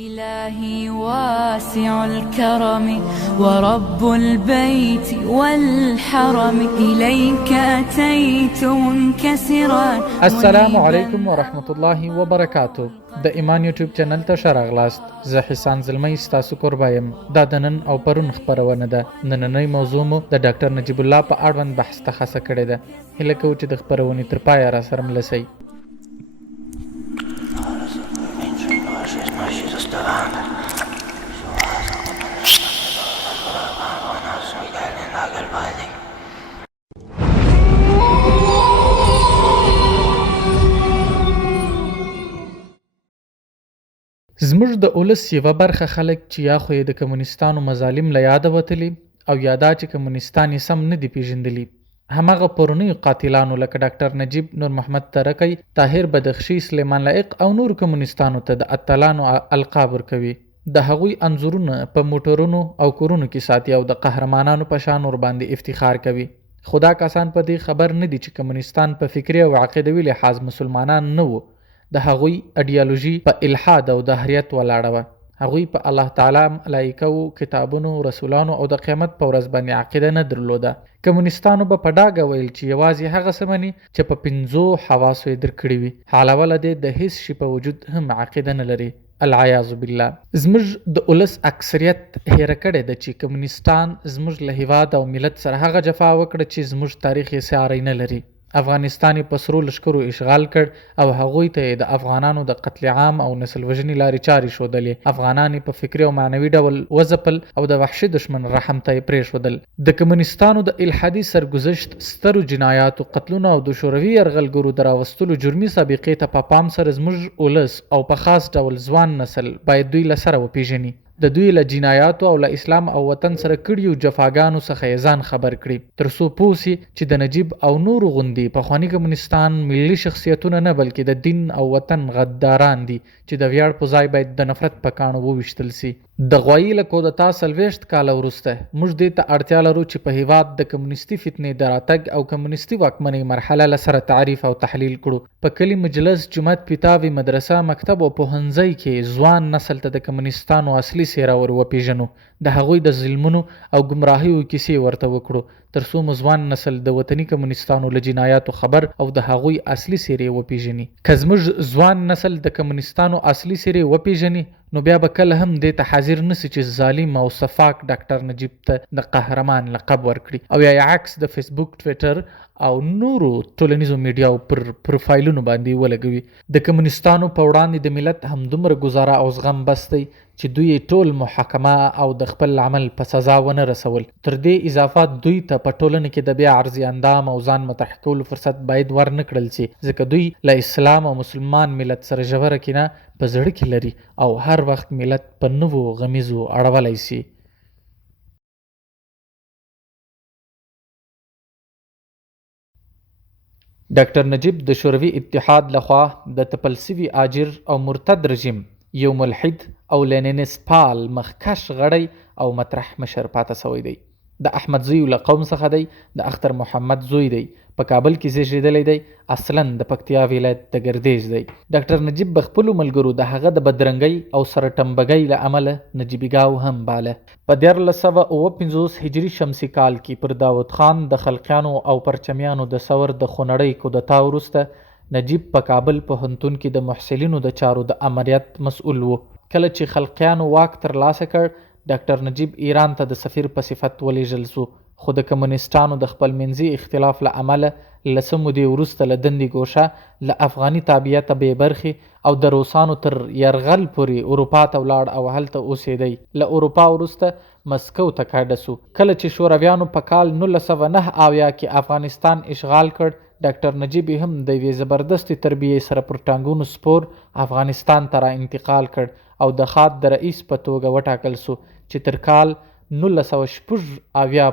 إلهي واسع الكرم ورب البيت والحرم إليك أتيت منكسرا. السلام علیکم ورحمت الله وبرکاتو. د ایمان یوټیوب چینل ته ښه راغلاست. زه حسان زلمی ستاسو کوربه یم. دا د نن او پرون خپرونه ده. نننۍ موضوع مو د ډاکټر نجیب الله په اړوند بحث ته خاصه کړې ده. هیله کوو چې د خپرونې تر پایه راسره ملسئ. زموږ د ولس یوه برخه خلک چې یا خو یې د کمونیستانو مظالم له یاده وتلي او یا دا چې کمونیستان یې سم نه دي پیژندلي، همغه پرونیو قاتلانو لکه ډاکټر نجیب، نور محمد ترکی، طاهر بدخشي، سلیمان لایق او نور کمونیستانو ته د اتلانو القاب ورکوي. د هغوی انځورونه په موټرونو او کورونو کې ساتي او د قهرمانانو په شان ورباندې افتخار کوي. خو دا کسان په دې خبر نه دي چې کمونیستان په فکري او عقیدوي لحاظ مسلمانان نه وو. د هغوی ایډیالوژي په الحاد او دهریت ولاړه وه. هغوی په الله تعالی، ملایکو، کتابونو، رسولانو او د قیامت په ورځ باندې عقیده نه درلوده. کمونیستانو به په ډاګه ویل چې یوازې هغه څه مني چې په 5 حواسو یې درکړي وي، حالوله دې د هیڅ شي په وجود هم عقیده نه لري. العیاذ بالله. زموږ د ولس اکثریت هیره کړې ده چې کمونیستان زموږ له هیواد او ملت سره هغه جفا وکړه چې زموږ تاریخ یې ساری نه لري. افغانستان په سرو لشکرو اشغال کړ او هغوی ته د افغانانو د قتل عام او نسل وژنې لارې چارې ښودلې. افغانان په فکري او معنوي ډول وځپل او د وحشي دشمن رحم ته یې پرېښودل. د کمونیستانو د الحادي سرګذشت، سترو جنایاتو، قتلونو او د شوروي یرغلګرو د راوستلو جرمي سابقې ته په پام سره زموږ ولس او په خاص ډول ځوان نسل باید دوی له سره وپېژني. د دوی له جنایاتو او له اسلام او وطن سره کړیو جفاګانو څخه یې ځان خبر کړي، تر څو پوه سي چې د نجیب او نورو غوندې پخواني کمونیستان ملي شخصیتونه نه بلکې د دین او وطن غداران دي چې د ویاړ په ځای باید د نفرت په کاڼو وویشتل سي. د غوایي له کودتا 40 کاله وروسته موږ دې ته اړتیا لرو چې په هیواد د کمونیستي فتنې د راتګ او کمونیستي واکمنۍ مرحله له سره تعریف او تحلیل کړو. په کلي، مجلس، جومات، پیتاوي، مدرسه، مکتب او پوهنځي کې ځوان نسل ته د کمونیستانو اصلي څېره ور وپېژنو، د هغوی د ظلمونو او ګمراهیو کیسې ورته وکړو، تر څو مو ځوان نسل د وطني کمونیستانو له جنایاتو خبر او د هغوی اصلي څېرې وپېژني. که زموږ ځوان نسل د کمونیستانو اصلي څېرې وپېژني، نو بیا به کله هم دې ته حاضر نسی چې ظالم او صفاک ډاکټر نجیب ته د قهرمان لقب ورکړي او یا عکس د فیسبوک، ټویټر او نورو ټولنیزو میډیاو پر پروفایلونو باندې ولګوي. د کمونیستانو په وړاندې د ملت همدومره ګزاره او زغم بس دی چې دوی ټول محاکمه او د خپل عمل په سزا ونه رسول. تر دې اضافه دوی ته په ټولنه کې د بیا عرضي اندام او ځان مطرح کولو فرصت باید ورنه کړل شي، ځکه دوی له اسلام او مسلمان ملت سره ژوره کینه په زړه کې لري او هر وخت ملت په نوو غمیزو اړولی شي. ډاکټر نجیب د شوروي اتحاد لخوا د تپل سوي آجر او مرتد رژیم یو ملحد او لینینست پال مخکش غړی او مطرح مشر پاته سوی دی. د احمد زوی له قوم څخه دی، د اختر محمد زوی دی، په کابل کې زیږیدلی دی، اصلا د پکتیا ولایت د ګردیز دی. ډاکټر نجیب به خپلو ملګرو د هغه د بدرنګۍ او سره ټمبګۍ له امله نجیبیګاو هم باله. په 1459 هجري شمسي کال کې پر داود خان د خلقیانو او پرچمیانو د ثور د خونړۍ کودتا وروسته نجیب په کابل پوهنتون کې د محصلینو د چارو د امریت مسؤل و. کله چې خلقیانو واک ترلاسه کړ، ډاکټر نجیب ایران ته د سفیر په صفت ولیږل سو، خو د کمونیستانو د خپل منځي اختلاف له امله له څه مودې وروسته له دندې ګوشه له افغاني تابعیته بې برخې او د روسانو تر یرغل پورې اروپا ته ولاړ او هلته اوسېدی. له اروپا وروسته مسکو ته کډه سو. کله چې شورویانو په کال 1909 کې افغانستان اشغال کړ، ډاکټر نجیب هم د یوې زبردستې تربیې سره پر ټانګونو سپور افغانستان ته را انتقال کړ او د خاد د رئیس په توګه وټاکل سو چې تر کال 1906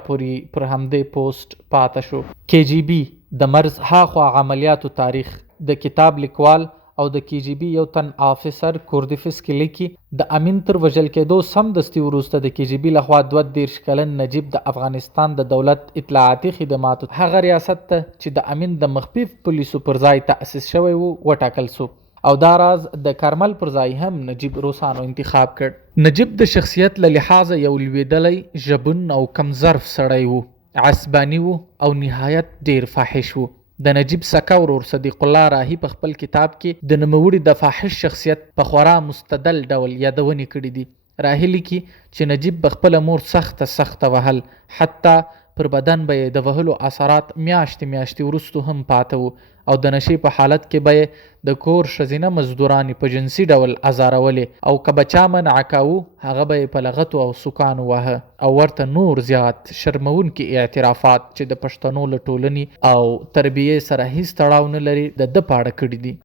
پورې پر همدې پوسټ پاته شو. KGB د مرز هاخوا عملیاتو تاریخ د کتاب لیکوال او د KGB یو تن آفیسر کوردیفسکي لیکي د امین تر وژل کېدو سمدستي وروسته د KGB لخوا 32 کلن نجیب د افغانستان د دولت اطلاعاتي خدماتو هغه ریاست ته چې د امین د مخفف پولیسو پر ځای تأسیس شوی و وټاکل سو. او دا راز د کارمل پر ځای هم نجیب روسانو انتخاب کړ. نجیب د شخصیت له لحاظه یو لویدلی، ژبون او کم ظرف سړی و، عصباني و او نهایت ډیر فاحش و. د نجیب سکه ورور صدیق الله راهی په خپل کتاب کې د نوموړي د فاحش شخصیت په خورا مستدل ډول یادونې کړي دي. راهی لیکي چې نجیب به خپله مور سخته وهل، حتی پر بدن به یې د وهلو اثرات میاشتې وروستو هم پاته وو، او د نشې په حالت کې به یې د کور ښځینه مزدورانې په جنسي ډول ازارولې، او که به چا منع کاوه هغه به یې په لغتو او سوکانو واهه، او ورته نور زیات شرمونکي اعترافات چې د پښتنو له ټولنې او تربیې سره هیڅ تړاو نه لري د ده په اړه کړي دي.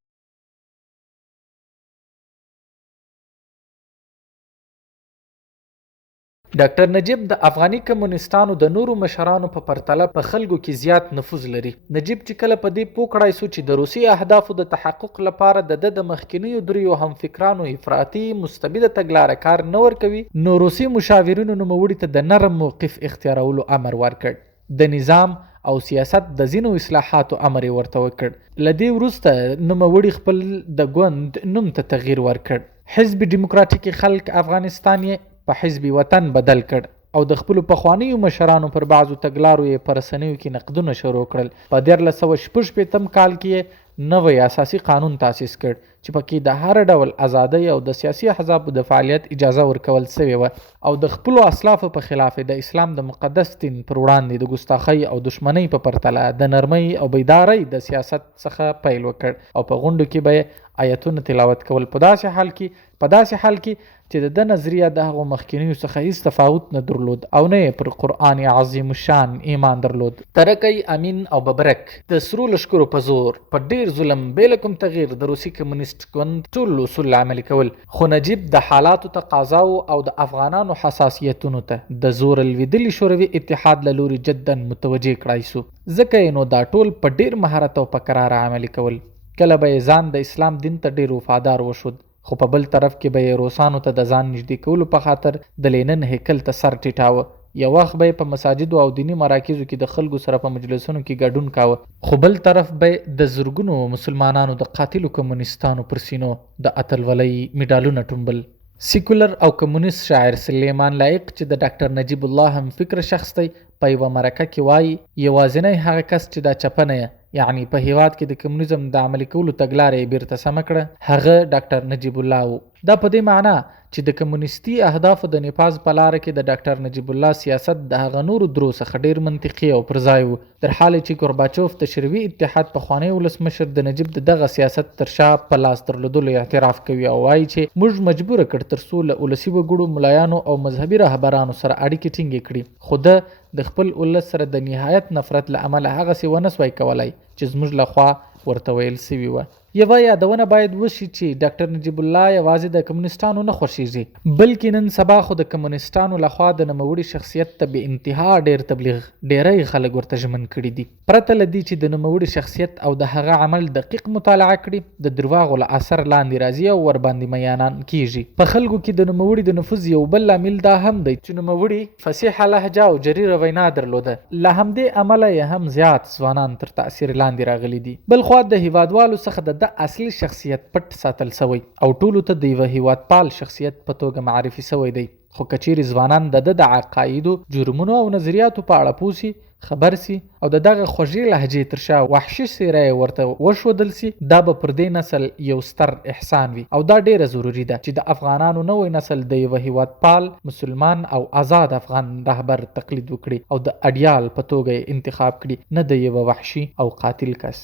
ډاکټر نجیب د افغاني کمونیستانو د نورو مشرانو په پرتله په خلکو کې زیات نفوذ لري. نجیب چې کله په دې پوه کړای سو چې د روسي اهدافو د تحقق لپاره د مخکینیو دریو همفکرانو افراطي مستبده تګلاره کار نه ورکوي، نو روسي مشاورینو نوموړي ته د نرم موقف اختیارولو امر ورکړ. د نظام او سیاست د ځینو اصلاحاتو امر ورته وکړ. له دې وروسته نوموړي خپل د ګوند نوم ته تغییر ورکړ. حزب ډیموکراتیک خلق افغانستان یې په حزب وطن بدل کړ، او د خپلو پخوانیو مشرانو پر بعضو تګلارو یې په رسنیو کې نقدونه شروع کړل. په 1966 کال کې یې نوی اساسي قانون تاسیس کړ چې پکې د هر ډول ازادۍ او د سیاسي احزابو د فعالیت اجازه ورکول سوې وه، او د خپلو اسلافو په خلاف د اسلام د مقدس دین پر وړاندې د ګستاخۍ او دشمنۍ په پرتله د نرمۍ او بیدارۍ د سیاست څخه پیل وکړ، او په غونډو کې به آیتونه تلاوت کول، په داسې حال کې چې د نظریه د هغو مخکینیو څخه هیڅ تفاوت نه درلود، او نه یې پر قرآن عظیم الشان ایمان درلود. ترکی، امین او ببرک د سرو لشکرو په زور په ډیر ظلم بې له کوم تغییر د روسي کمونیسټ ګوند ټول اصول عملي کول، خو نجیب د حالاتو تقاضاو او د افغانانو حساسیتونو ته د زور لویدلي شوروي اتحاد له لوري جدا متوجه کړای سو، ځکه یې نو دا ټول په ډیر مهارت او په قرار عملي کول. کله به یې ځان د اسلام دین ته ډیر وفادار وشود، خو په بل طرف کې به یې روسانو ته د ځان نږدې کولو په خاطر د لینن هیکل ته سر ټیټاوه. یو وخت به په مساجدو او دینی مراکزو کې د خلکو سره په مجلسونو کې ګډون کاوه، خو بل طرف به د زرګونو مسلمانانو د قاتلو کمونیستانو پر سینو د اتلولۍ میډالونه ټومبل. سیکولر او کمونیست شاعر سلیمان لایق چې د ډاکټر نجیب الله هم فکر شخص دی، په یوه مرکه کې وایي یوازینی هغه کس چې دا چپنه یعنی په هیواد کې د کمونیزم د عملي کولو تګلاره یې بیرته سمه کړه هغه ډاکټر نجیب الله و. دا په دې معنا چې د کمونیستي اهدافو د نفاذ په لاره کې د ډاکټر نجیب الله سیاست د هغه نورو درو څخه ډیر منطقي او پر ځای و، تر حاله چې ګورباچوف د شوروي اتحاد پخوانی ولسمشر د نجیب دغه سیاست تر شا په لاس درلودلو اعتراف کوي، او وایي چې موږ مجبور کړ ترڅو له ولسي وګړو، ملایانو او مذهبي رهبرانو سره اړیکې ټینګې کړي، خو د خپل ولس سره د نهایت نفرت له امله هغسې ونه سوای کولای چې زموږ لخوا ورته ویل سوي وه. یوه یادونه باید وشي چې ډاکټر نجیب الله یوازې د کمونیستانو نه خوښیږي، بلکې نن سبا خو د کمونیستانو لخوا د نوموړي شخصیت ته بې انتها ډیر تبلیغ ډیری خلک ورته ژمن کړي دي. پرته له دې چې د نوموړي شخصیت او د هغه عمل دقیق مطالعه کړي، د درواغو له اثر لاندې راځي او ورباندې میانان کیږي. په خلکو کې د نوموړي د نفوذ یو بل لامل دا هم دی چې نوموړي فصیحه لهجه او جریره وینا درلوده، له همدې امله یې هم زیات ځوانان تر تاثیر لاندې راغلي دي. بل خوا د هیوادوالو څخه د اصلي شخصیت پټ ساتل سوی او ټولو ته د یوه هیوادپال شخصیت په توګه معرفي سوی دی، خو کچیرې ځوانان د عقایدو، جرمونو او نظریاتو په اړه پوه سي، خبر سي، او دغه خوږې لهجې تر شا وحشي څیره یې ورته وښودل سي، دا به پر دې نسل یو ستر احسان وي، او دا ډیره ضروري ده چې د افغانانو نوی نسل د یوه هیوادپال، مسلمان او آزاد افغان رهبر تقلید وکړي او د اډیال په توګه یې انتخاب کړي، نه د یوه وحشي او قاتل کس.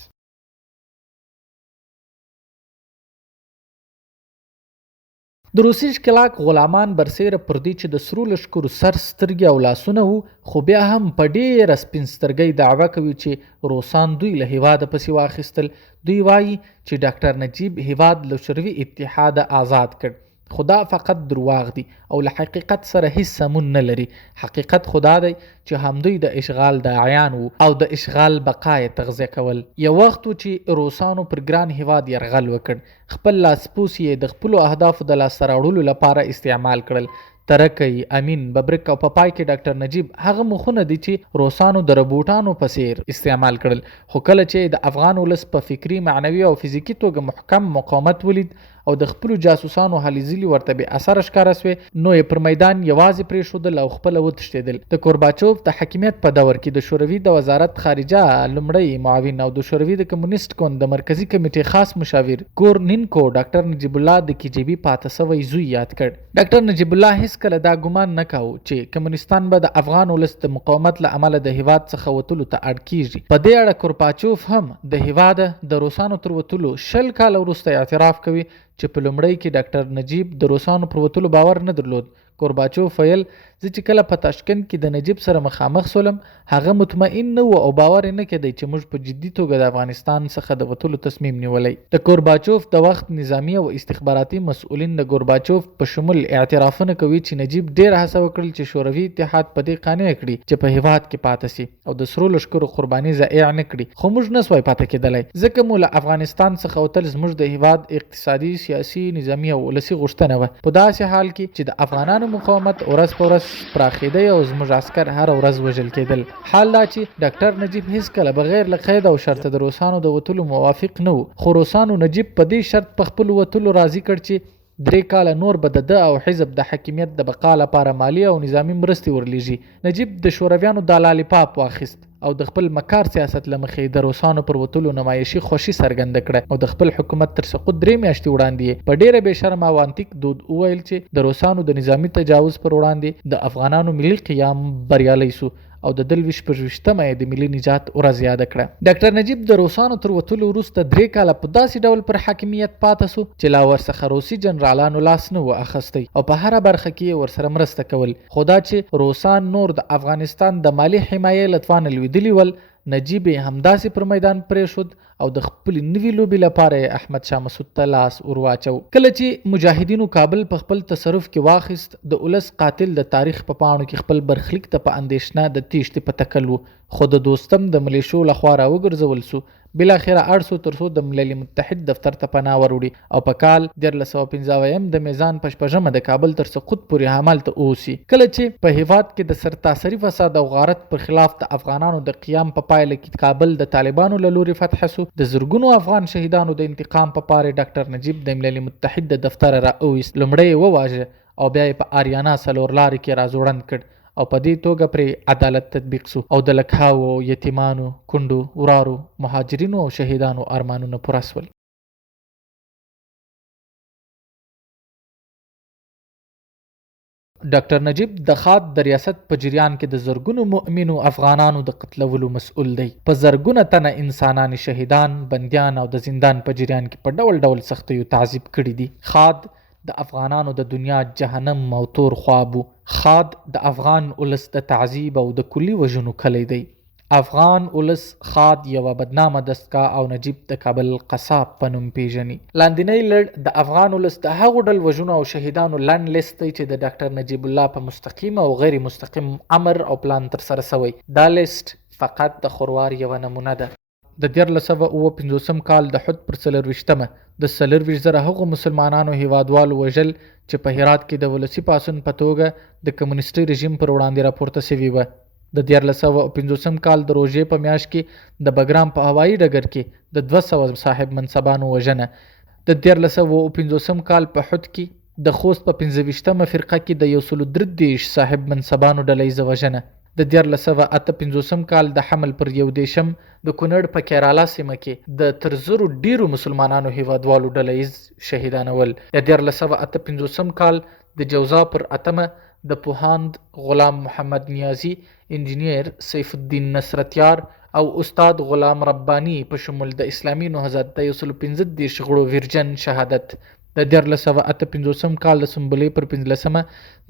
د روسي ښکېلاک غلامان برسیره پر دې چې د سرو لښکرو سر، سترګې او لاسونه وو، خو بیا هم په ډېره سپین سترګۍ دعوه کوي چې روسان دوی له هیواده پسې واخیستل. دوی وایي چې ډاکټر نجیب هیواد له شوروي اتحاده آزاد کړ، خو دا فقط درواغ دي او له حقیقت سره هیڅ سمون نه لري. حقیقت خدا دی چې همدوی د اشغال داعیان وو او د اشغال بقا یې تغذیه کول. یو وخت و چې روسانو پر ګران هیواد یرغل وکړ، خپل لاسپوڅي یې د خپلو اهدافو د لاسته راوړلو لپاره استعمال کړل، ترکی، امین، ببرک او په پای کې ډاکټر نجیب هغه مخونه دي چې روسانو د ربوټانو په څیر استعمال کړل. خو کله چې د افغان ولس په فکری، معنوي او فزیکی توګه محکم مقاومت ولید او د خپل جاسوسانو هلې ځلې ورته بې اثره ښکاره سوې، نو یې پر میدان یوازې پرېښودل او خپله وتښتېدل. د کورباچوف د حاکمیت په دور کې د شوروي د وزارت خارجه لومړی معاون او د شوروي د کمونیست ګوند د مرکزي کمیټې خاص مشاور کورنینکو ډاکټر نجیب الله د KGB پاته سوی زوی یاد کړ. ډاکټر نجیب الله هیڅکله دا ګمان نه کاوه چې کمونیستان به د افغان ولس د مقاومت له امله د هیواد څخه وتلو ته اړ کیږي. په دې اړه کورباچوف هم د هیواد د روسانو تر وتلو 20 کاله وروسته اعتراف کوي چې په لومړی کې ډاکټر نجیب د روسانو پر وتلو باور نه درلود. کورباچوف ویل زه چې کله په تاشکند کې د نجیب سره مخامخ سولم، هغه مطمئن نه و او باور نه کېدی چې موږ په جدي توګه د افغانستان څخه د وتلو تصمیم نیولی. د کورباچوف د وخت نظامی او استخباراتي مسؤلین د کورباچوف په شمول اعترافونه کوي چې نجیب ډېر هڅه وکړل چې شوروي اتحاد په دې قانع کړي چې په هیواد کې پاتې سي او د سرو لښکرو قرباني ضایع نه کړي. خو موږ نسوای پاتې کېدلی ځکه مو له افغانستان څخه وتل زموږ د هیواد اقتصادي، سیاسي، نظامی او ولسي غوښتنه وه. په داسې حال کې چې د افغانانو مقاومت ورځ په ورځ پراخېدی او زموږ عسکر هر ورځ وژل کېدل. حال دا چې ډاکټر نجیب هیڅکله بغیر له قید او شرطه د روسانو د وتلو موافق نه و، خو روسانو نجیب په دې شرط په خپل وتلو راضي کړ چې 3 کاله نور به د ده او حزب د حاکمیت د بقا لپاره مالی او نظامی مرستې ورلیږي. نجیب د شورویانو د لالیپاپ واخیست او د خپل مکار سیاست له مخې د روسانو پر وتلو نمایشي خوښي څرګنده کړه او د خپل حکومت تر سقوط 3 میاشتې وړاندې په ډیره بې شرمه او انتیک دود وویل چې د روسانو د نظامی تجاوز پر وړاندې د افغانانو ملي قیام بریالی سو او د 2024 د ملي نجات ورځ یاد کړه. ډاکټر نجیب د روسانو تر وتلو وروسته 3 کاله په داسې ډول پر حاکمیت پاته سو چې لا ورڅخه روسي جنرالانو لاس نه و اخیستی او په هره برخه کې ورسره مرسته کول. خو دا چې روسان نور د افغانستان د مالی حمایې له توانه لوېدلي ول، نجیب همداسې پر میدان پرېښود او د خپل نوي لوبې لپاره احمد شاه مسعود ته لاس ورواچو. کله چې مجاهدینو کابل په خپل تصرف کې واخیست، د ولس قاتل د تاریخ په پاڼو کې خپل برخلیک ته په اندېښنه د تیښتې په تکل و، خو د دوستم د ملیشو لخوا راوګرځول سو. بالاخره اړ سو تر څو د ملل متحد دفتر ته پناه وروړي او په کال 1915 د میزان په شپږمه د کابل تر سقوط پورې همالته اوسي. کله چې په هیواد کې د سرتاسري فساد او غارت پر خلاف د افغانانو د قیام په پایله کې کابل د طالبانو له لوري فتح سو، د زرګونو افغان شهیدانو د انتقام په پاره ډاکټر نجیب د ملل متحد د دفتر را اویست، لومړی وواژه او بیا یې په آریانا څلور لارې کې راځوړند کړ او په دې توګه پرې عدالت تطبیق سو او د لکهاو، یتیمانو، کونډو، ورارو، مهاجرینو او شهیدانو ارمانونه پوره سول. ډاکټر نجیب د خاد د ریاست په جریان کې د زرګونو مؤمنو افغانانو د قتلولو مسؤل دی. په زرګونه تنه انسانان شهیدان، بندیان او د زندان په جریان کې په ډول ډول سختیو تعذیب کړي دي. خاد د افغانانو د دنیا جهنم او تور خوابو. خاد د افغان ولس د تعذیب او د کلی وژنو کلی دی. افغان ولس خاد یوه بدنامه دستګاه او نجیب د کابل قصاب په نوم پیژني. لاندینی لړ د افغان ولس د هغو ډل وژنو او شهیدانو لنډ لیست دی چې د ډاکټر نجیب الله په مستقیم او غیر مستقیم امر او پلان تر سره سوی. دا لیست فقط د خوروار یوه نمونه ده. د 1959 کال د حد پر 24مه د 24,000 هغو مسلمانانو هیوادوالو وژل چې په هرات کې د ولسي پاڅون په توګه د کمونیستي رژیم پر وړاندې راپورته سوي وه. د 1950 کال د روژې په میاشت کې د بګرام په هوایي ډګر کې د 200 صاحب منصبانو وژنه. د 1950 کال په حد کې د خوست په 25مه فرقه کې د 133 صاحب منصبانو ډلهیزه وژنه. د 1958 کال د حمل پر 1 د کونړ په کیرالا سیمه کې د تر زرو ډیرو مسلمانانو هیوادوالو ډلهیز شهیدانول. د 1958 کال د جوزا پر 8 د پوهاند غلام محمد نیازی، انجینیر سیف الدین نصرتیار او استاد غلام ربانی په شمول د اسلامي نهضت د 115 غړو ویرجن شهادت. د 1958 کال د سنبلې پر 15مه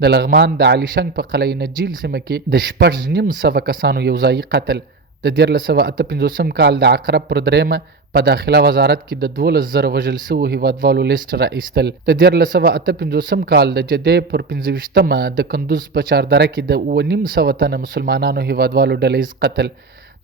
د لغمان د علي شنګ په قلعه نجیل سیمه کې د 9.5 کسانو یو ځایي قتل. د 1958 کال د عقرب پر 3 په داخله وزارت کې د 12,000 وژل شوو هیوادوالو لیست را ایستل. د 1958 کال د جدې پر 25مه د کندوز په چاردره کې د 9.5 تنه مسلمانانو هیوادوالو ډلهیز قتل.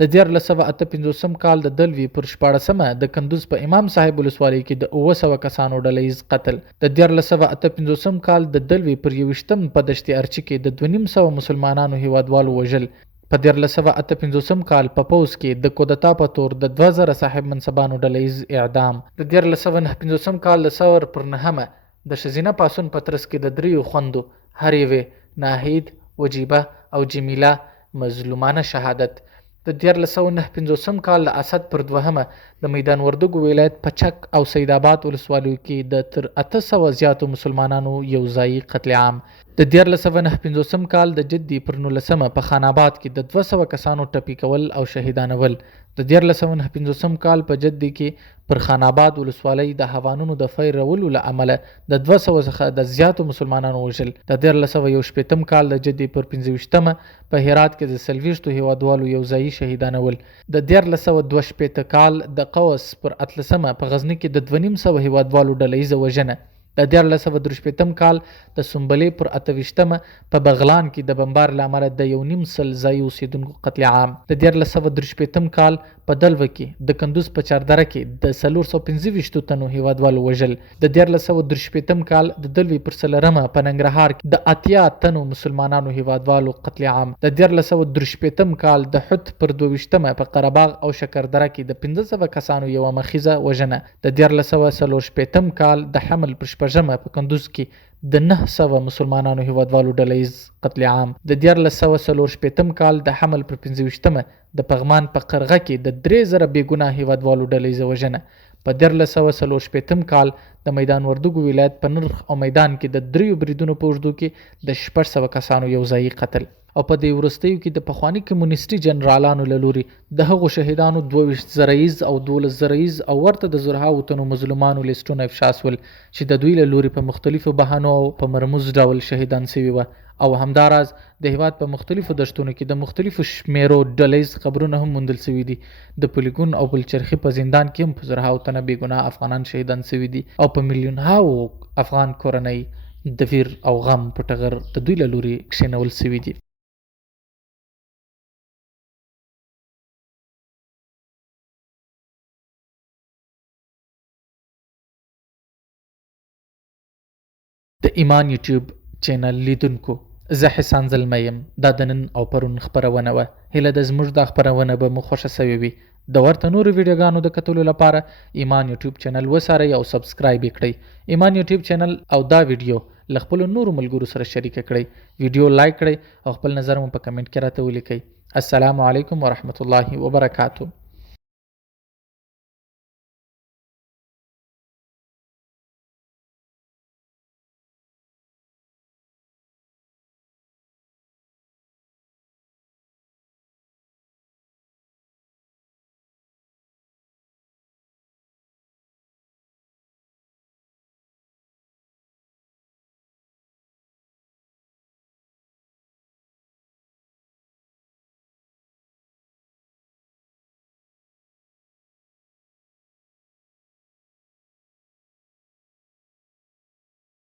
د 1458 کال د دلوي پر 14مه د کندوز په امام صاحب ولسوالۍ کې د 900 کسانو ډلهیز قتل. د 1458 کال د دلوي پر 21م په دشت ارچي کې د 2500 مسلمانانو هیوادوالو وژل. په 1458 کال په پوز کې د کودتا په تور د 2000 صاحب منصبانو ډلهیز اعدام. د 1459 کال د ثور پر 9مه د ښځینه پاڅون په ترڅ کې د 3 خوندو هر یوې ناهید، وجیبه او جمیله مظلومانه شهادت. د 1459 کال د اسد پر 2مه د میدان وردګو ولایت په چک او سید آباد ولسوالیو کې د تر 800 زیاتو مسلمانانو یو ځایي قتل عام. د 1459 کال د جدي پر 19مه په خان آباد کې د 200 کسانو ټپي کول او شهیدانول. د 1459 کال په جدي کې پر خان آباد ولسوالۍ د هوانونو د فیرولو له امله د 200 څخه د زیاتو مسلمانانو وژل. د 1418 کال د جدي پر 25مه په هرات کې د 40 هیوادوالو یو ځایي شهیدانول. د 1422 کال د قوس پر 13مه په غزني کې د 250 هیوادوالو ډلهیزه وژنه. د 1423 کال د سنبلې پر 28مه په بغلان کې د بمبار له امله د 1.5 ځایي اوسېدونکو قتل عام. د 1423 کال په دلوه کې د کندوز په چاردره کې د 425 تنو هیوادوالو وژل. د 1423 کال د دلوي پر 4مه په ننګرهار کې د 80 تنو مسلمانانو هیوادوالو قتل عام. د 1423 کال د حد پر 22مه په قرهباغ او شکردره کې د 1500 کسانو یو مخیزه وژنه. د 1440 کال د حمل پر ژمه په کندوز کې د 900 مسلمانانو هیوادوالو ډلهیز قتل عام. د 1440 کال د حمل پر 25مه د پغمان په قرغه کې د 3000 بېګناه هیوادوالو ډلهیزه وژنه. په 1440 کال د میدان وردګو ولایت په نرخ او میدان کې د 3 بریدونو په اوږدو کې د 600 کسانو یو ځایي قتل. او په دې وروستیو کې د پخواني کمونیستي جنرالانو له لوري د هغو شهیدانو 22 زرهیز او 12 زرهیز او ورته د زرهاوو تنو مظلومانو لیستونه افشا شول چې د دوی له لوري په مختلفو بهانو او په مرموز ډول شهیدان شوي وه. او همداراز د هیواد په مختلفو دشتونو کې د مختلفو شمیرو ډلهیز قبرونه هم موندل شوي دي. د پولیګون او بلچرخي په زندان کې هم په زرهاوو تنه بېګناه افغانان شهیدان شوي دي او په میلیونهاوو افغان کورنۍ د ویر او غم په ټغر د دوی له لوري کښېنول شوي دي. د ایمان یوټیوب چینل لیدونکو، زه حسان زلمی یم. دا د نن او پرون خپرونه وه. هیله ده زموږ دا خپرونه به مو خوښه سوې وي. د ورته نورو ویډیوګانو د کتلو لپاره ایمان یوټیوب چینل وڅارئ او سبسکرایب یې کړئ. ایمان یوټیوب چینل او دا ویډیو له خپلو نورو ملګرو سره شریکه کړئ. ویډیو لایک کړئ او خپل نظر مو په کمنټ کې راته ولیکئ. السلام علیکم ورحمت الله وبرکاتو.